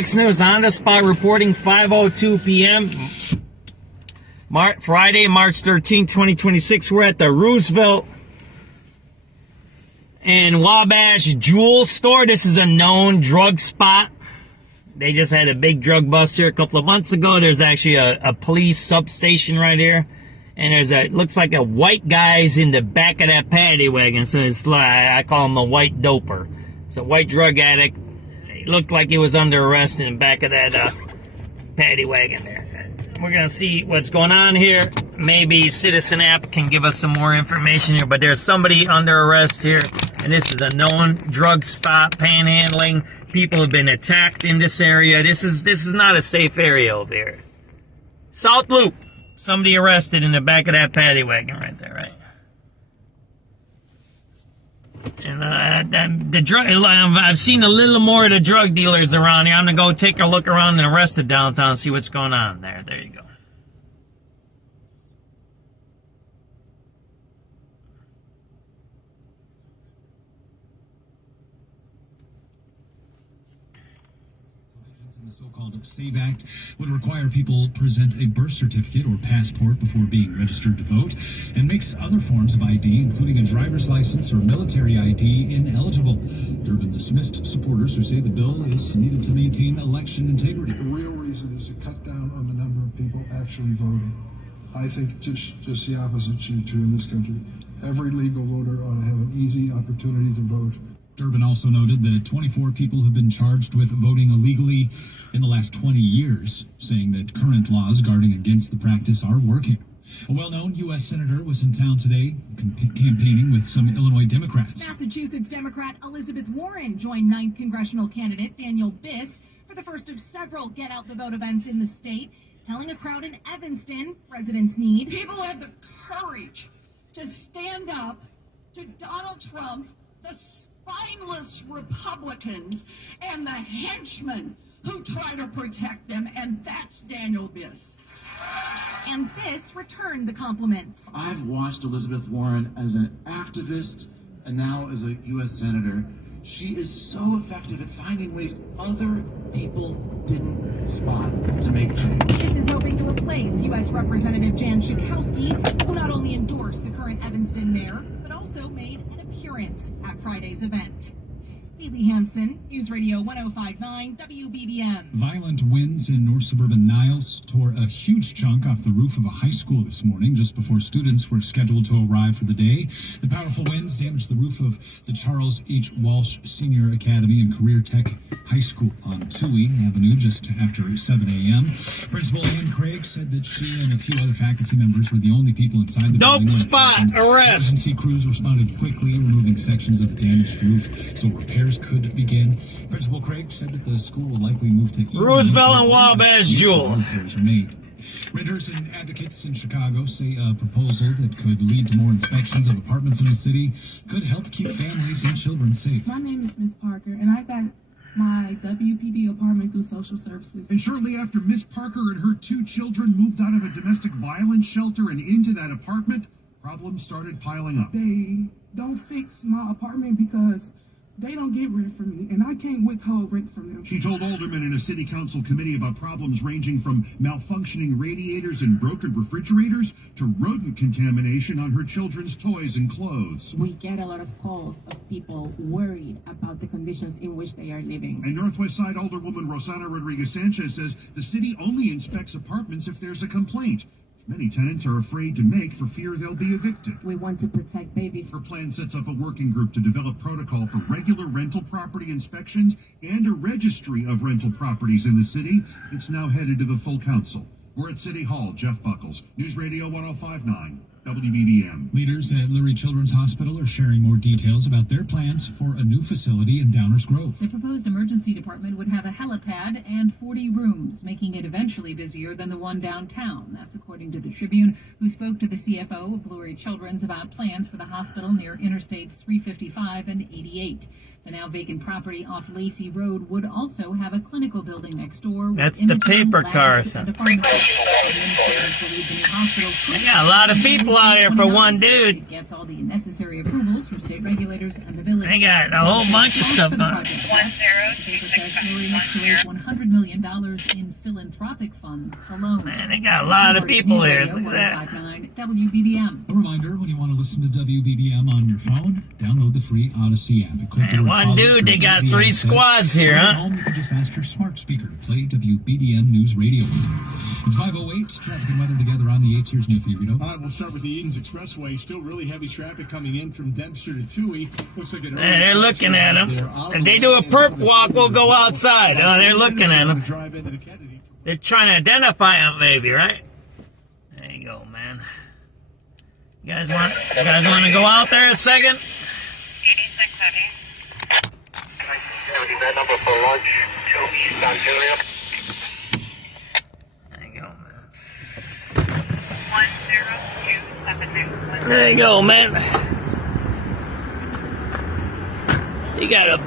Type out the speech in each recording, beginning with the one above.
SubX.News on the spot reporting 5:02 p.m. Friday, March 13, 2026. We're at the Roosevelt and Wabash Jewel store. This is a known drug spot. They just had a big drug bust here a couple of months ago. There's actually a police substation right here. And there's looks like a white guy's in the back of that paddy wagon. So it's like, I call him a white doper. It's a white drug addict. It looked like he was under arrest in the back of that paddy wagon there. We're going to see what's going on here. Maybe Citizen App can give us some more information here. But there's somebody under arrest here. And this is a known drug spot, panhandling. People have been attacked in this area. This is not a safe area over here. South Loop. Somebody arrested in the back of that paddy wagon right there, right? And the drug, I've seen a little more of the drug dealers around here. I'm gonna go take a look around the rest of downtown, see what's going on there. There you go. The so-called SAVE Act would require people present a birth certificate or passport before being registered to vote, and makes other forms of ID, including a driver's license or military ID, ineligible. Durbin dismissed supporters who say the bill is needed to maintain election integrity. The real reason is to cut down on the number of people actually voting. I think just the opposite should be true in this country. Every legal voter ought to have an easy opportunity to vote. Durbin also noted that 24 people have been charged with voting illegally in the last 20 years, saying that current laws guarding against the practice are working. A well-known U.S. senator was in town today campaigning with some Illinois Democrats. Massachusetts Democrat Elizabeth Warren joined 9th congressional candidate Daniel Biss for the first of several get-out-the-vote events in the state, telling a crowd in Evanston residents need people have the courage to stand up to Donald Trump, the spineless Republicans, and the henchmen who try to protect them, and that's Daniel Biss. And Biss returned the compliments. I've watched Elizabeth Warren as an activist and now as a U.S. Senator. She is so effective at finding ways other people didn't spot to make change. Biss is hoping to replace U.S. Representative Jan Schakowsky, who not only endorsed the current Evanston mayor, but also made an appearance at Friday's event. Bailey Hansen, News Radio 105.9 WBBM. Violent winds in north suburban Niles tore a huge chunk off the roof of a high school this morning, just before students were scheduled to arrive for the day. The powerful winds damaged the roof of the Charles H. Walsh Senior Academy and Career Tech High School on Toohey Avenue just after 7 a.m. Principal Ann Craig said that she and a few other faculty members were the only people inside the building. Dope spot, arrest! Emergency crews responded quickly, removing sections of the damaged roof so repairs could begin. Principal Craig said that the school will likely move to Roosevelt and Wabash Jewel. Repairs are made. Renters and advocates in Chicago say a proposal that could lead to more inspections of apartments in the city could help keep families and children safe. My name is Miss Parker, and I got my WPD apartment through social services. And shortly after Miss Parker and her 2 children moved out of a domestic violence shelter and into that apartment, problems started piling up. They don't fix my apartment because they don't get rent from me, and I can't withhold rent from them. She told aldermen in a city council committee about problems ranging from malfunctioning radiators and broken refrigerators to rodent contamination on her children's toys and clothes. We get a lot of calls of people worried about the conditions in which they are living. And Northwest Side Alderwoman Rosana Rodriguez-Sanchez says the city only inspects apartments if there's a complaint. Many tenants are afraid to make for fear they'll be evicted. We want to protect babies. Her plan sets up a working group to develop protocol for regular rental property inspections and a registry of rental properties in the city. It's now headed to the full council. We're at City Hall. Jeff Buckles, News Radio 105.9 WBBM. Leaders at Lurie Children's Hospital are sharing more details about their plans for a new facility in Downers Grove. The proposed emergency department would have a helipad and 40 rooms, making it eventually busier than the one downtown. That's according to the Tribune, who spoke to the CFO of Lurie Children's about plans for the hospital near Interstates 355 and 88. The now vacant property off Lacey Road would also have a clinical building next door. That's the paper car, son. Administrators believe the new hospital They got a lot of people out here for one dude. It gets all the necessary approvals from state regulators and the village. They got a whole bunch of stuff on. The paper says Lori hopes to raise $100 million in philanthropic funds alone. Man, they got a lot of people here. Look at that. WBBM. A reminder, when you want to listen to WBBM on your phone, download the free Odyssey app. Man, one dude, they got 3 squads here, huh? Home, you can just ask your smart speaker to play WBBM News Radio. It's 5:08. Traffic and weather together on the 8th. Here's Neil Figurito. All right, we'll start with the Edens Expressway. Still really heavy traffic coming in from Dempster to Toohey. Looks like they're looking at him. If they do a perp walk, we'll go outside. Oh, they're looking at him. They're trying to identify him, maybe, right? There you go, man. You guys want to go out there a second? 86 heavy. That number for lunch to East Ontario. There you go, man. 10276. There you go, man. You got a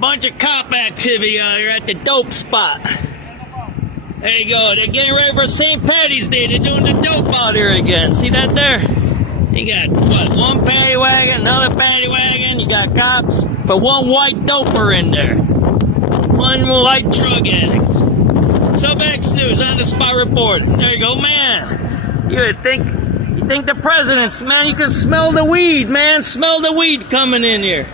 bunch of cop activity out here at the dope spot. There you go. They're getting ready for St. Paddy's Day. They're doing the dope out here again. See that there? You got, what, one paddy wagon, another paddy wagon. You got cops, but one white doper in there. One white drug addict. SubX.News on the spot report. There you go, man. You think the president's, man, you can smell the weed, man. Smell the weed coming in here.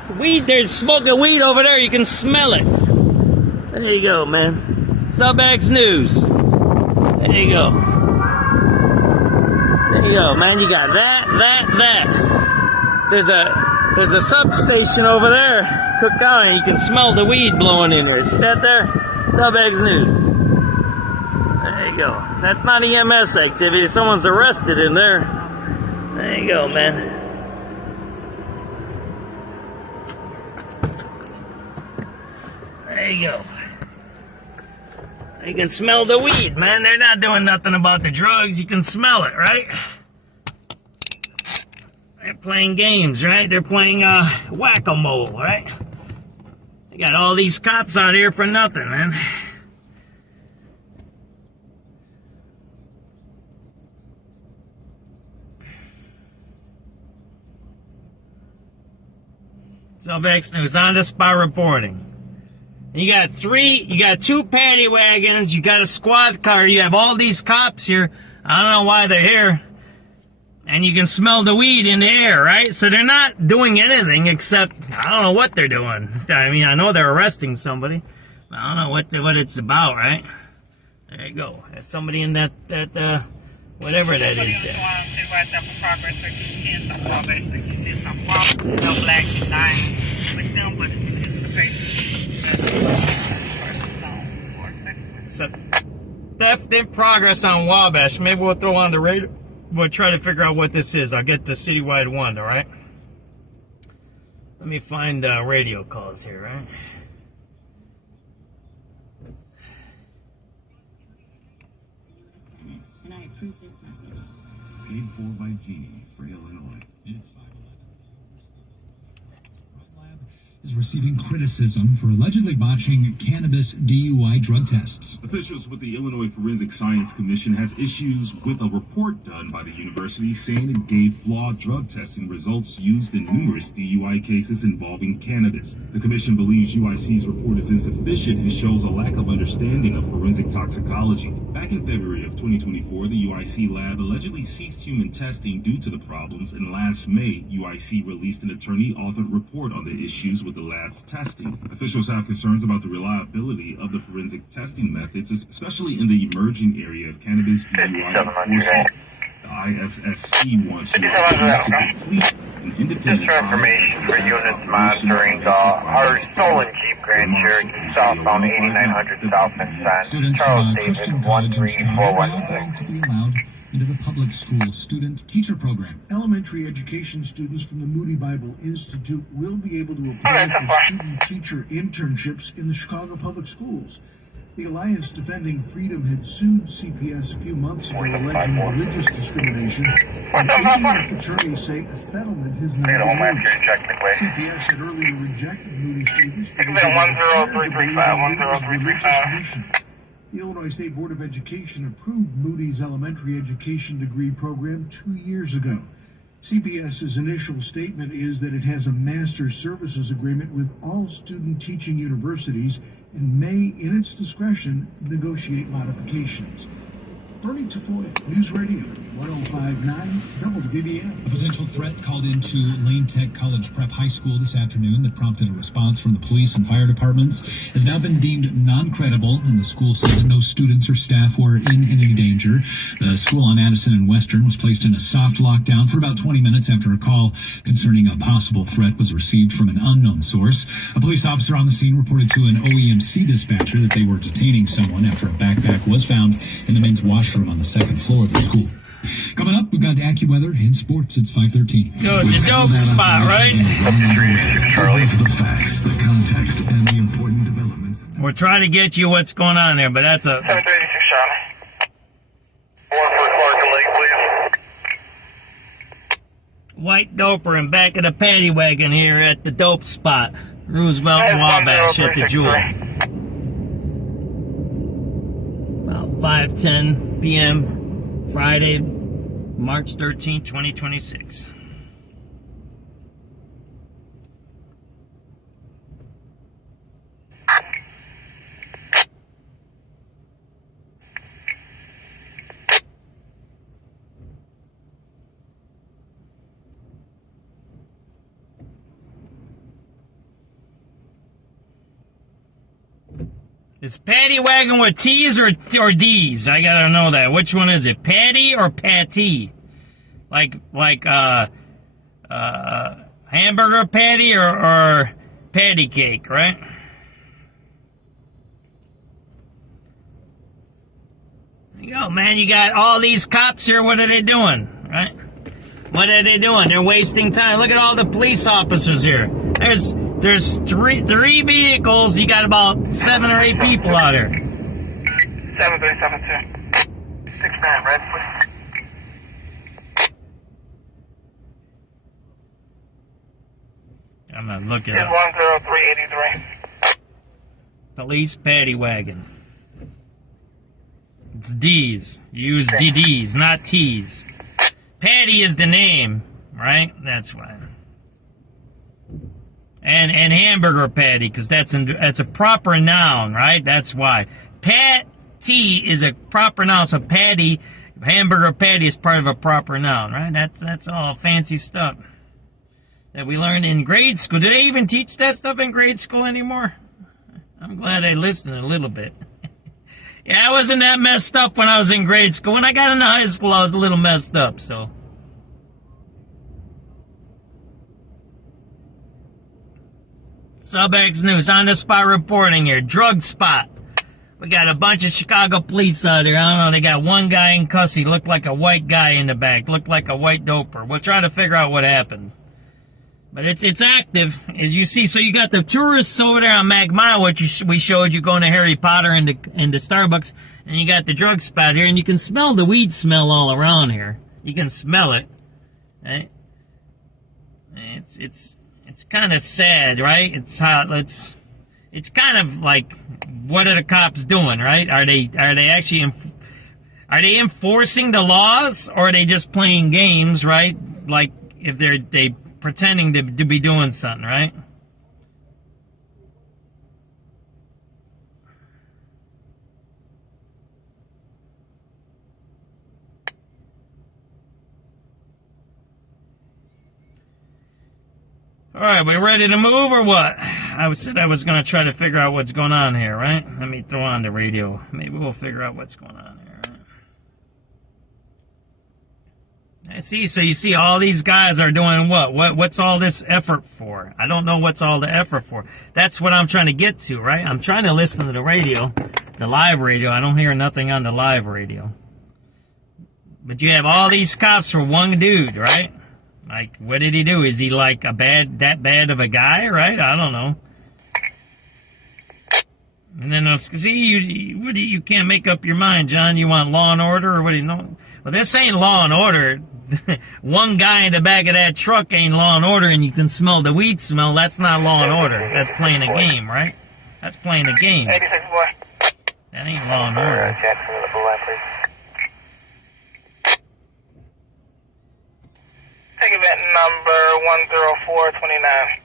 It's weed, they're smoking weed over there. You can smell it. There you go, man. SubX.News. There you go. There you go, man. You got that. There's a substation over there, Cook County. You can smell the weed blowing in there. See that there? SubX.News. There you go. That's not EMS activity. Someone's arrested in there. There you go, man. There you go. You can smell the weed, man. They're not doing nothing about the drugs. You can smell it, right? They're playing games, right? They're playing whack-a-mole, right? They got all these cops out here for nothing, man. SubX.News on the spot reporting. You got 2 paddy wagons, you got a squad car, you have all these cops here. I don't know why they're here. And you can smell the weed in the air, right? So they're not doing anything except, I don't know what they're doing. I mean, I know they're arresting somebody. I don't know what it's about, right? There you go. There's somebody in that whatever that is there. So, theft in progress on Wabash. Maybe we'll throw on the radar. We'll try to figure out what this is. I'll get the citywide one, alright? Let me find radio calls here, right? And I approve this message. Paid for by Genie for Illinois. It's 5:11. Is receiving criticism for allegedly botching cannabis DUI drug tests. Officials with the Illinois Forensic Science Commission has issues with a report done by the university saying it gave flawed drug testing results used in numerous DUI cases involving cannabis. The commission believes UIC's report is insufficient and shows a lack of understanding of forensic toxicology. Back in February of 2024, the UIC lab allegedly ceased human testing due to the problems, and last May, UIC released an attorney-authored report on the issues with the lab's testing. Officials have concerns about the reliability of the forensic testing methods, especially in the emerging area of cannabis DUI enforcement. The IFSC wants UIC to complete an independent information for units monitoring our stolen Jeep Grand Cherokee southbound 8900 South and Charles Davis 13416. To be allowed into the public school student-teacher program. Elementary education students from the Moody Bible Institute will be able to apply for student-teacher internships in the Chicago Public Schools. The Alliance Defending Freedom had sued CPS a few months ago alleging religious discrimination, and ADF attorneys say a settlement has not been reached. CPS had earlier rejected Moody students because of their religious mission. The Illinois State Board of Education approved Moody's elementary education degree program 2 years ago. CPS's initial statement is that it has a master services agreement with all student teaching universities and may, in its discretion, negotiate modifications. Bernie Tafoya, News Radio, 105.9 WBBM. A potential threat called into Lane Tech College Prep High School this afternoon that prompted a response from the police and fire departments has now been deemed non-credible, and the school said that no students or staff were in any danger. The school on Addison and Western was placed in a soft lockdown for about 20 minutes after a call concerning a possible threat was received from an unknown source. A police officer on the scene reported to an OEMC dispatcher that they were detaining someone after a backpack was found in the men's washroom on the second floor of the school. Coming up, we've got AccuWeather and sports. It's 5:13. Go to the dope spot, right? For the facts, the context, and the important developments. We're trying to get you what's going on there, but that's a... 736 Charlie. 1 for Clark Lake, please. White doper in back of the paddy wagon here at the dope spot. Roosevelt and Wabash at the Jewel. About 5:10 p.m. Friday, March 13, 2026. Is paddy wagon with T's or D's? I gotta know that. Which one is it? Paddy or patty? Like hamburger patty or patty cake, right? There you go, man. You got all these cops here. What are they doing, right? What are they doing? They're wasting time. Look at all the police officers here. There's three vehicles. You got about 7 or 8 people out here. 7372. 69 red, please. I'm gonna look it up. 10383. Police paddy wagon. It's D's. You use DDs, not T's. Paddy is the name, right? That's why. And hamburger patty, because that's a proper noun, right? That's why. Patty is a proper noun, so patty, hamburger patty is part of a proper noun, right? That's all fancy stuff that we learned in grade school. Do they even teach that stuff in grade school anymore? I'm glad I listened a little bit. Yeah, I wasn't that messed up when I was in grade school. When I got into high school, I was a little messed up, so. SubX.News, on the spot reporting here. Drug spot. We got a bunch of Chicago police out there. I don't know, they got one guy in cussy. Looked like a white guy in the back. Looked like a white doper. We're trying to figure out what happened. But it's active, as you see. So you got the tourists over there on Magmire, which we showed you going to Harry Potter and the Starbucks. And you got the drug spot here. And you can smell the weed smell all around here. You can smell it. Right? It's kind of sad, right? It's kind of like, what are the cops doing, right? Are they actually are they enforcing the laws, or are they just playing games, right? Like if they pretending to be doing something, right? All right, we ready to move or what? I said I was going to try to figure out what's going on here, right? Let me throw on the radio. Maybe we'll figure out what's going on here, right? I see. So you see all these guys are doing what? What's all this effort for? I don't know what's all the effort for. That's what I'm trying to get to, right? I'm trying to listen to the radio, the live radio. I don't hear nothing on the live radio. But you have all these cops for one dude, right? Like, what did he do? Is he like that bad of a guy, right? I don't know. And then see, you can't make up your mind, John. You want Law and Order, or what do you know? Well, this ain't Law and Order. One guy in the back of that truck ain't Law and Order, and you can smell the weed smell. That's not Law and Order. That's playing a game, right? That's playing a game. 86 boy. That ain't Law and Order. Jackson, the blue line, please. Take event number 10429.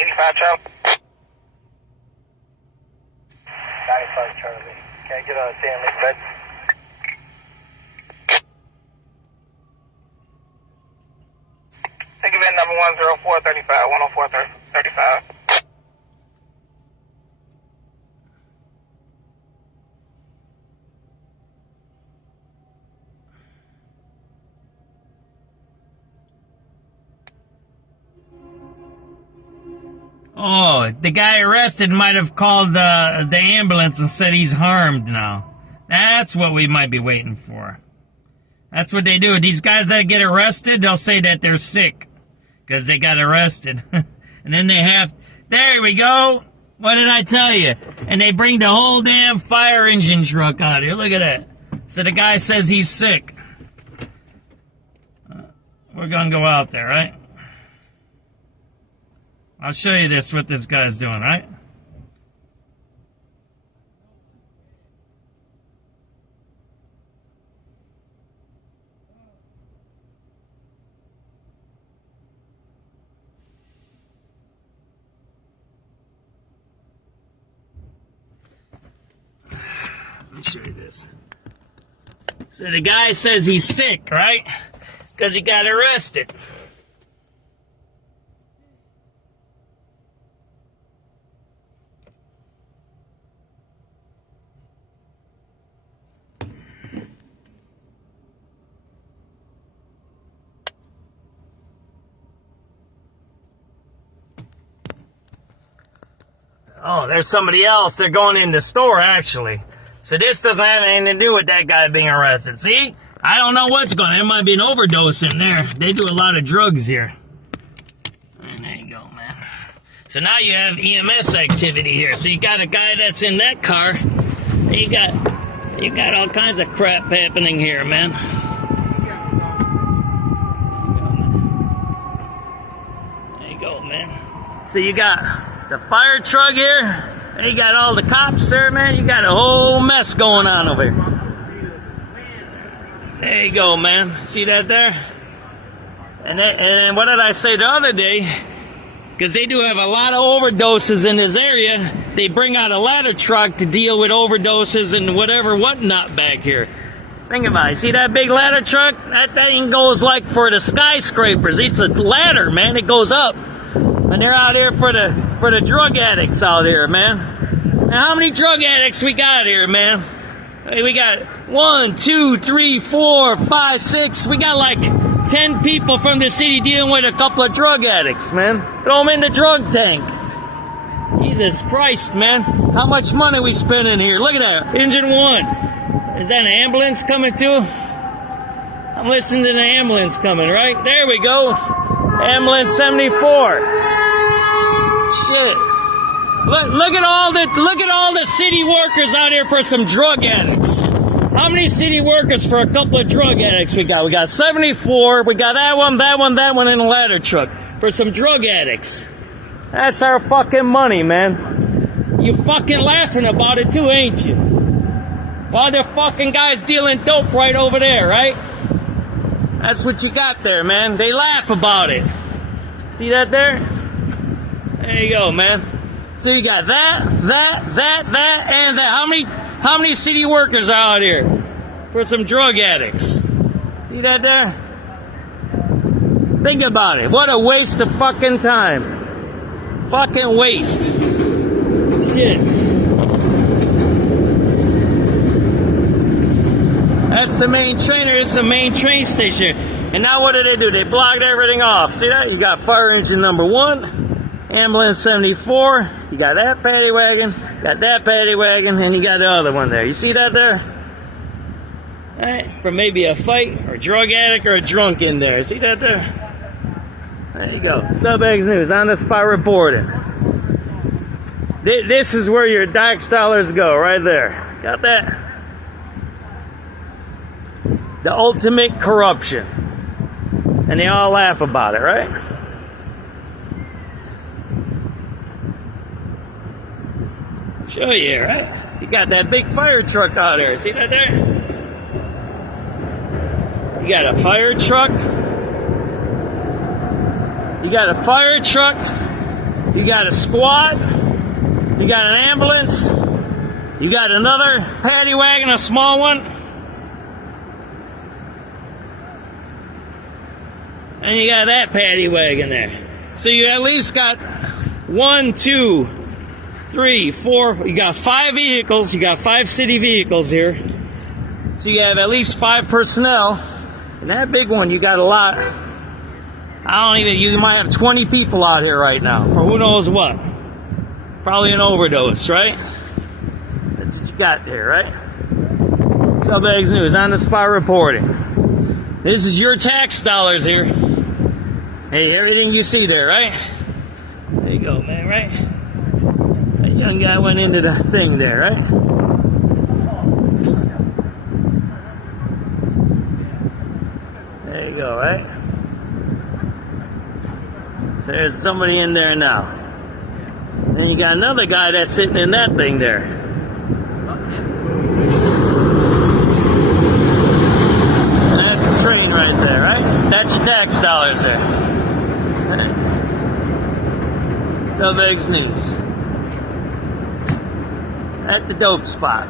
85 Charlie. 95 Charlie. Can I get on a Stanley bed? Take event number 10435. 10435. Oh, the guy arrested might have called the ambulance and said he's harmed now. That's what we might be waiting for. That's what they do. These guys that get arrested, they'll say that they're sick because they got arrested. And then they have, there we go. What did I tell you? And they bring the whole damn fire engine truck out here. Look at that. So the guy says he's sick. We're going to go out there, right? I'll show you this, what this guy's doing, right? Let me show you this. So the guy says he's sick, right? Because he got arrested. Oh, there's somebody else. They're going in the store, actually. So this doesn't have anything to do with that guy being arrested. See? I don't know what's going on. There might be an overdose in there. They do a lot of drugs here. And there you go, man. So now you have EMS activity here. So you got a guy that's in that car. You got all kinds of crap happening here, man. There you go, man. So you got the fire truck here, and you got all the cops there, man. You got a whole mess going on over here. There you go, man. See that there? And what did I say the other day? Because they do have a lot of overdoses in this area. They bring out a ladder truck to deal with overdoses and whatnot back here. Think about it. See that big ladder truck? That thing goes like for the skyscrapers. It's a ladder, man. It goes up. And they're out here for the drug addicts out here, man. Now, how many drug addicts we got here, man? We got 1, 2, 3, 4, 5, 6. We got like 10 people from the city dealing with a couple of drug addicts, man. Throw them in the drug tank. Jesus Christ, man. How much money we spending here? Look at that. Engine 1. Is that an ambulance coming too? I'm listening to the ambulance coming, right? There we go. Ambulance 74. Shit. Look at all the city workers out here for some drug addicts. How many city workers for a couple of drug addicts we got? We got 74. We got that one in a ladder truck for some drug addicts. That's our fucking money, man. You fucking laughing about it too, ain't you? While the fucking guys dealing dope right over there, right? That's what you got there, man. They laugh about it. See that there? There you go, man. So you got that, and that. How many city workers are out here for some drug addicts? See that there? Think about it. What a waste of fucking time. Fucking waste. Shit. That's the main trainer. It's the main train station. And now what do? They blocked everything off. See that? You got fire engine number 1, ambulance 74. You got that paddy wagon, got that paddy wagon, and you got the other one there. You see that there? All right, for maybe a fight, or a drug addict, or a drunk in there. See that there? There you go. SubX.News on the spot reporting. This is where your tax dollars go, right there. Got that? The ultimate corruption. And they all laugh about it, right? Show you, right? You got that big fire truck out there. See that there? You got a fire truck. You got a fire truck. You got a squad. You got an ambulance. You got another paddy wagon, a small one. And you got that paddy wagon there. So you at least got 1, 2, 3, 4. You got 5 vehicles. You got 5 city vehicles here. So you have at least 5 personnel. And that big one, you got a lot. You might have 20 people out here right now for who knows what. Probably an overdose, right? That's what you got there, right? SubX.News on the spot reporting. This is your tax dollars here. Hey, everything you see there, right? There you go, man, right? That young guy went into the thing there, right? There you go, right? So there's somebody in there now. And you got another guy that's sitting in that thing there. And that's the train right there, right? That's your tax dollars there. Right. SubX.News. At the dope spot.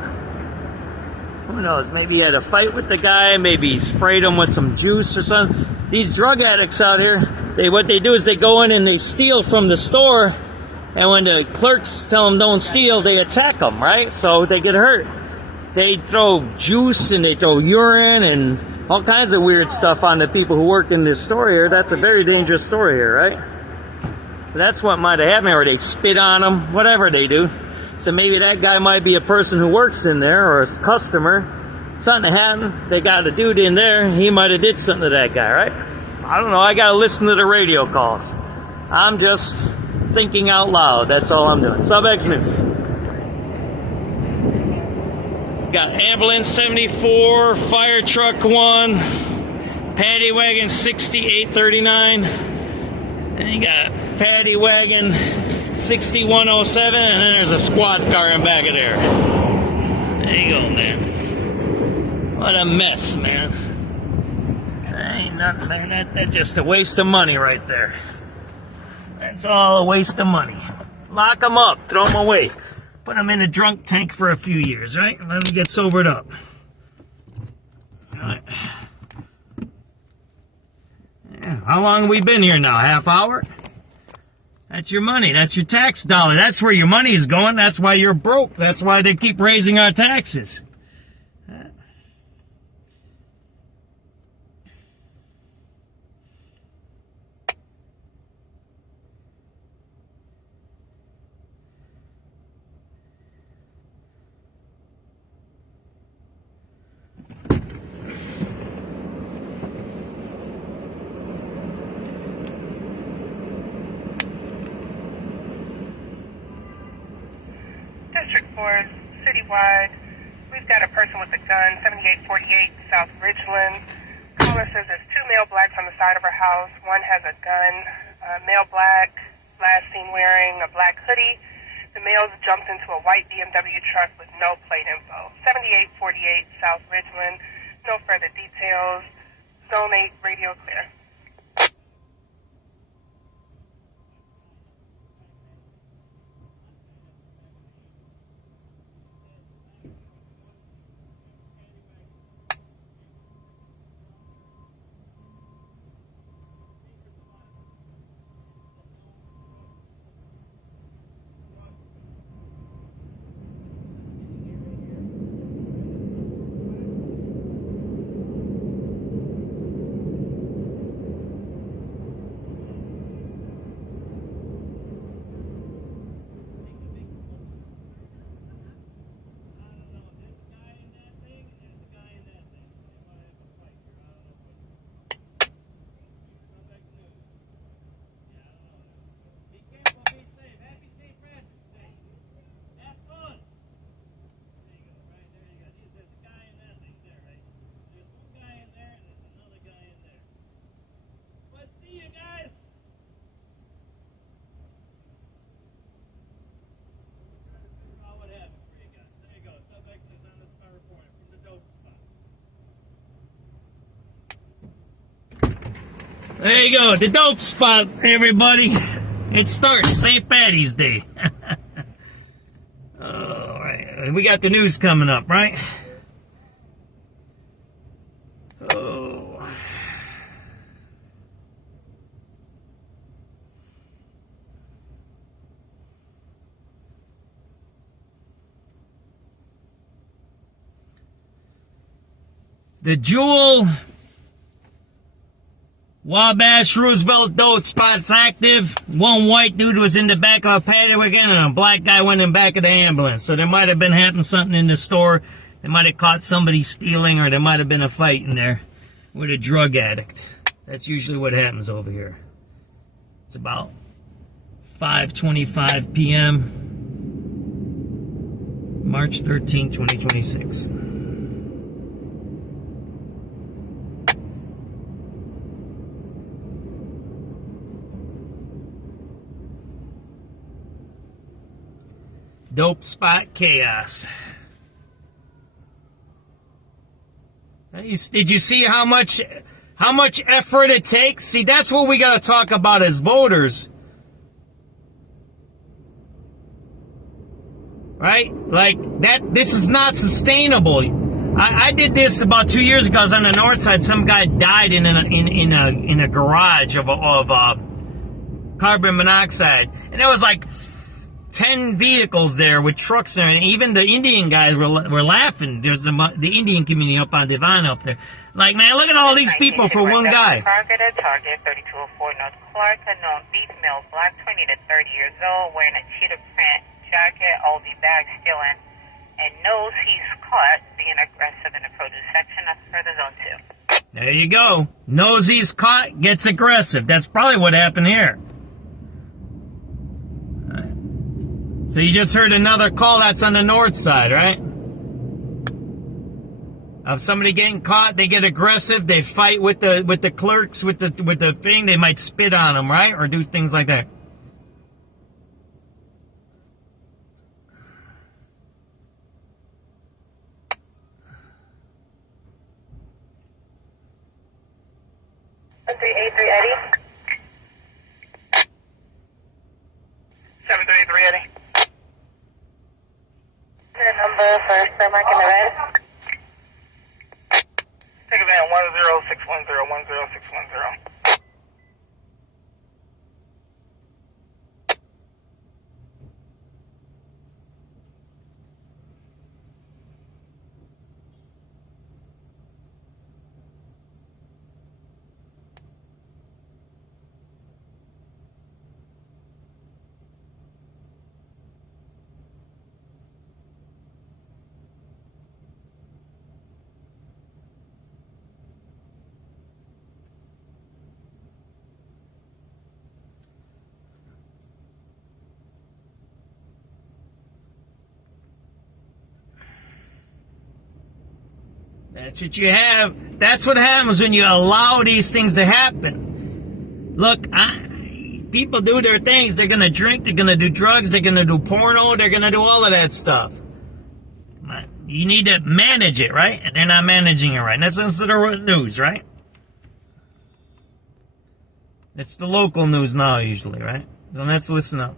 Who knows? Maybe he had a fight with the guy. Maybe he sprayed him with some juice or something. These drug addicts out here, what they do is they go in and they steal from the store. And when the clerks tell them don't steal, they attack them, right? So they get hurt. They throw juice and they throw urine and all kinds of weird stuff on the people who work in this store here. That's a very dangerous store here, right? That's what might have happened, or they spit on them, whatever they do. So maybe that guy might be a person who works in there or a customer. Something happened. They got a dude in there. He might have did something to that guy, right? I don't know. I got to listen to the radio calls. I'm just thinking out loud. That's all I'm doing. SubX.News. Got ambulance 74, fire truck 1, paddy wagon 6839, and you got paddy wagon 6107, and then there's a squad car in back of there. There you go, man. What a mess, man. That ain't nothing, man. That's just a waste of money right there. That's all a waste of money. Lock them up, throw them away. Put them in a drunk tank for a few years, right? Let them get sobered up. All right. Yeah. How long have we been here now? Half hour? That's your money. That's your tax dollar. That's where your money is going. That's why you're broke. That's why they keep raising our taxes. District 4, citywide. We've got a person with a gun, 7848 South Ridgeland. Caller says there's 2 male blacks on the side of her house. One has a gun. Male black, last seen wearing a black hoodie. The males jumped into a white BMW truck with no plate info. 7848 South Ridgeland. No further details. Zone 8, radio clear. There you go, the dope spot, everybody. It's starting, St. Paddy's Day. All right, we got the news coming up, right? Oh. The Jewel Wabash Roosevelt dope spot's active. One white dude was in the back of a paddy wagon and a black guy went in back of the ambulance. So there might have been happening something in the store. They might have caught somebody stealing, or there might have been a fight in there with a drug addict. That's usually what happens over here. It's about 5:25 p.m. March 13, 2026. Dope spot chaos. Did you see how much effort it takes? See, that's what we got to talk about as voters. Right? Like that, this is not sustainable. I did this about 2 years ago. I was on the north side. Some guy died in a garage of carbon monoxide. And there was like 10 vehicles there with trucks there, and even the Indian guys were laughing. There's the Indian community up on Divine up there. Like, man, look at all these people for one guy. Target 3204 North Clark, unknown female, black, 20 to 30 years old, wearing a cheetah print jacket, Aldi bag stealing, and knows he's caught being aggressive in the produce section. That's further zone 2. There you go. Knows he's caught, gets aggressive. That's probably what happened here. So you just heard another call. That's on the north side, right? Of somebody getting caught, they get aggressive. They fight with the clerks, with the thing. They might spit on them, right, or do things like that. Eddie. 733 Eddie. The number for Stomach in the red. Take a van 10610 10610. That's what you have. That's what happens when you allow these things to happen. Look, people do their things. They're going to drink. They're going to do drugs. They're going to do porno. They're going to do all of that stuff. You need to manage it, right? And they're not managing it right. And that's the news, right? It's the local news now, usually, right? So let's listen up.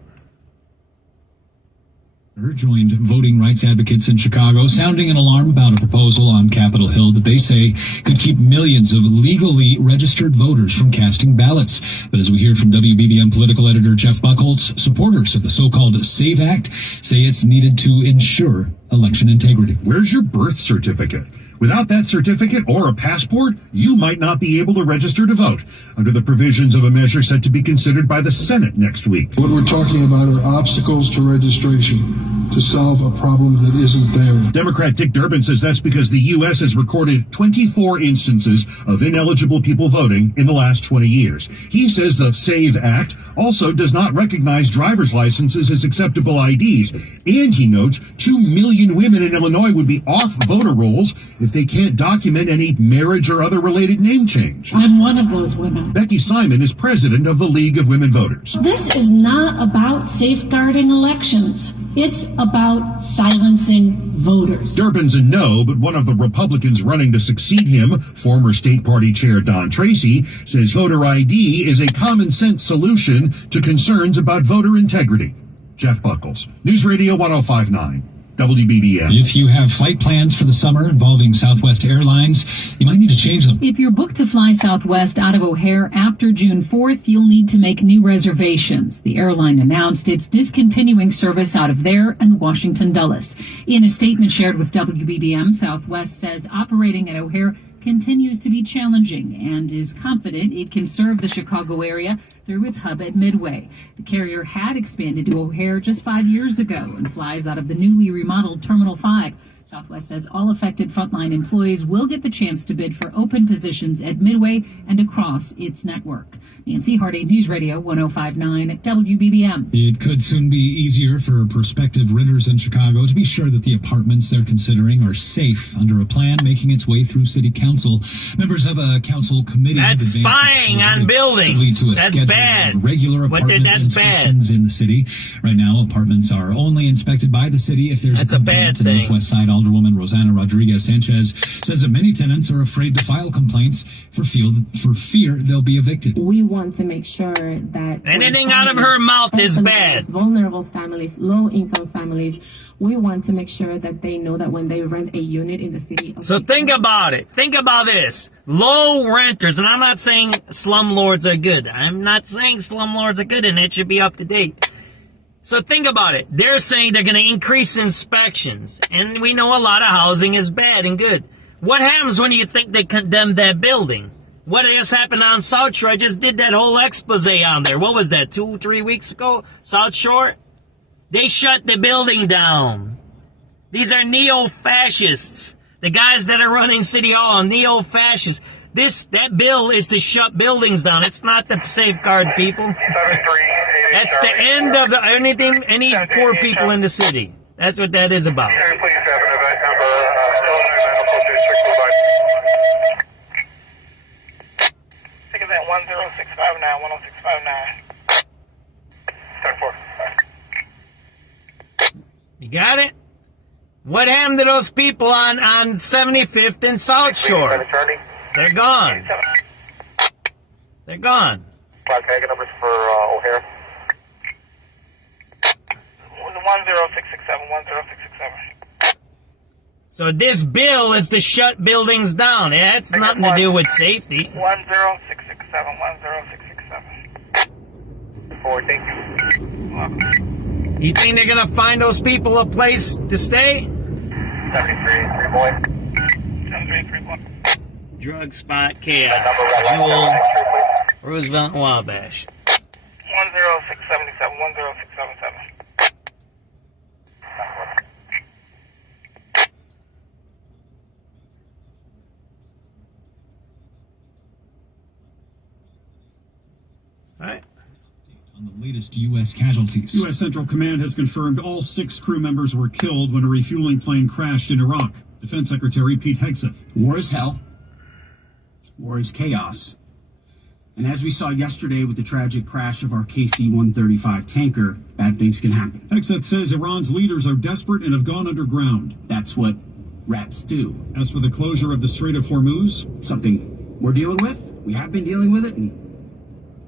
Joined voting rights advocates in Chicago, sounding an alarm about a proposal on Capitol Hill that they say could keep millions of legally registered voters from casting ballots. But as we hear from WBBM political editor Jeff Buchholz, supporters of the so-called SAVE Act say it's needed to ensure election integrity. Where's your birth certificate? Without that certificate or a passport, you might not be able to register to vote under the provisions of a measure set to be considered by the Senate next week. What we're talking about are obstacles to registration to solve a problem that isn't there. Democrat Dick Durbin says that's because the U.S. has recorded 24 instances of ineligible people voting in the last 20 years. He says the SAVE Act also does not recognize driver's licenses as acceptable IDs. And he notes 2 million women in Illinois would be off voter rolls if they can't document any marriage or other related name change. I'm one of those women. Becky Simon is president of the League of Women Voters. This is not about safeguarding elections. It's about silencing voters. Durbin's a no, but one of the Republicans running to succeed him, former state party chair Don Tracy, says voter ID is a common sense solution to concerns about voter integrity. Jeff Buckles, News Radio 105.9. WBBM. If you have flight plans for the summer involving Southwest Airlines, you might need to change them. If you're booked to fly Southwest out of O'Hare after June 4th, you'll need to make new reservations. The airline announced it's discontinuing service out of there and Washington Dulles. In a statement shared with WBBM, Southwest says operating at O'Hare continues to be challenging and is confident it can serve the Chicago area through its hub at Midway. The carrier had expanded to O'Hare just 5 years ago and flies out of the newly remodeled Terminal 5. Southwest says all affected frontline employees will get the chance to bid for open positions at Midway and across its network. Nancy Hardy, News Radio 105.9 WBBM. It could soon be easier for prospective renters in Chicago to be sure that the apartments they're considering are safe under a plan making its way through City Council. Members of a council committee... That's spying on buildings. That's bad. Regular apartment inspections in the city. Right now, apartments are only inspected by the city if there's a complaint. The Northwest Side Alderwoman Rosanna Rodriguez Sanchez says that many tenants are afraid to file complaints for fear they'll be evicted. We want to make sure that anything out of her mouth is bad. Vulnerable families, low-income families, we want to make sure that they know that when they rent a unit in the city. So think about it. Think about this. Low renters, and I'm not saying slumlords are good. I'm not saying slumlords are good, and it should be up to date. So think about it. They're saying they're going to increase inspections, and we know a lot of housing is bad and good. What happens when you think they condemn that building? What just happened on South Shore? I just did that whole expose on there. What was that, 2-3 weeks ago? South Shore? They shut the building down. These are neo-fascists. The guys that are running City Hall are neo-fascists. That bill is to shut buildings down. It's not to safeguard people. That's the end of any poor people in the city. That's what that is about. At 10659, 10659. You got it? What happened to those people on 75th and South Shore? They're gone. They're gone. Tag numbers for O'Hare. 10667, 10667. So this bill is to shut buildings down. It has nothing to do with safety. 10667, 10667. Forward, thank you. You think they're going to find those people a place to stay? 73, 3 boy. 73, 3 boy. Drug spot chaos. Jewel, Roosevelt, Wabash. 10677, 10677. All right. On the latest U.S. casualties. U.S. Central Command has confirmed all 6 crew members were killed when a refueling plane crashed in Iraq. Defense Secretary Pete Hegseth. War is hell. War is chaos. And as we saw yesterday with the tragic crash of our KC-135 tanker, bad things can happen. Hegseth says Iran's leaders are desperate and have gone underground. That's what rats do. As for the closure of the Strait of Hormuz, something we're dealing with. We have been dealing with it and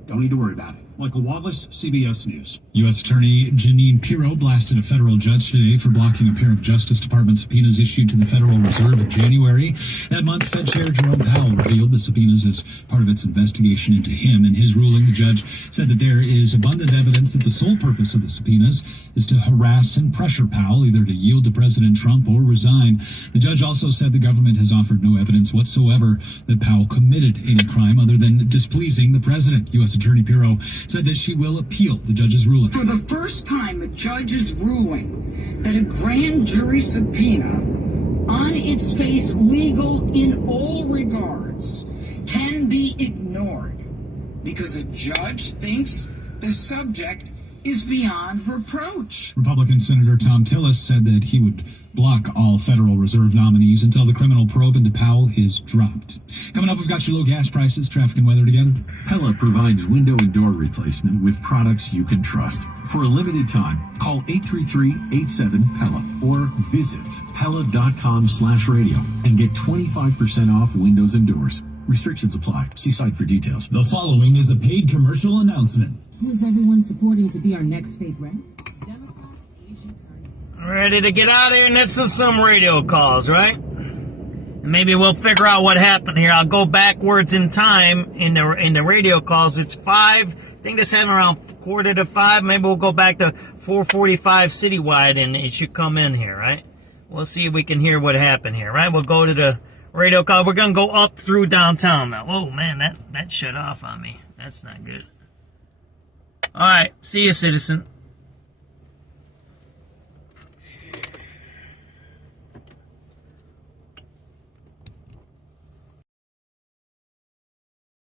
don't need to worry about it. Michael Wallace, CBS News. U.S. Attorney Jeanine Pirro blasted a federal judge today for blocking a pair of Justice Department subpoenas issued to the Federal Reserve in January. That month, Fed Chair Jerome Powell revealed the subpoenas as part of its investigation into him. In his ruling, the judge said that there is abundant evidence that the sole purpose of the subpoenas is to harass and pressure Powell, either to yield to President Trump or resign. The judge also said the government has offered no evidence whatsoever that Powell committed any crime other than displeasing the president. U.S. Attorney Pirro said that she will appeal the judge's ruling. For the first time, a judge is ruling that a grand jury subpoena, on its face legal in all regards, can be ignored because a judge thinks the subject is beyond reproach. Republican Senator Tom Tillis said that he would block all Federal Reserve nominees until the criminal probe into Powell is dropped. Coming up, we've got your low gas prices, traffic, and weather together. Pella provides window and door replacement with products you can trust. For a limited time, call 833-87-PELLA or visit Pella.com/radio and get 25% off windows and doors. Restrictions apply. See site for details. The following is a paid commercial announcement. Who is everyone supporting to be our next state rep? Ready to get out of here, and this is some radio calls, right? And maybe we'll figure out what happened here. I'll go backwards in time in the radio calls. It's 5. I think this happened around 4:45. Maybe we'll go back to 4:45 citywide, and it should come in here, right? We'll see if we can hear what happened here, right? We'll go to the radio call. We're gonna go up through downtown now. Oh man, that shut off on me. That's not good. All right, see you, citizen.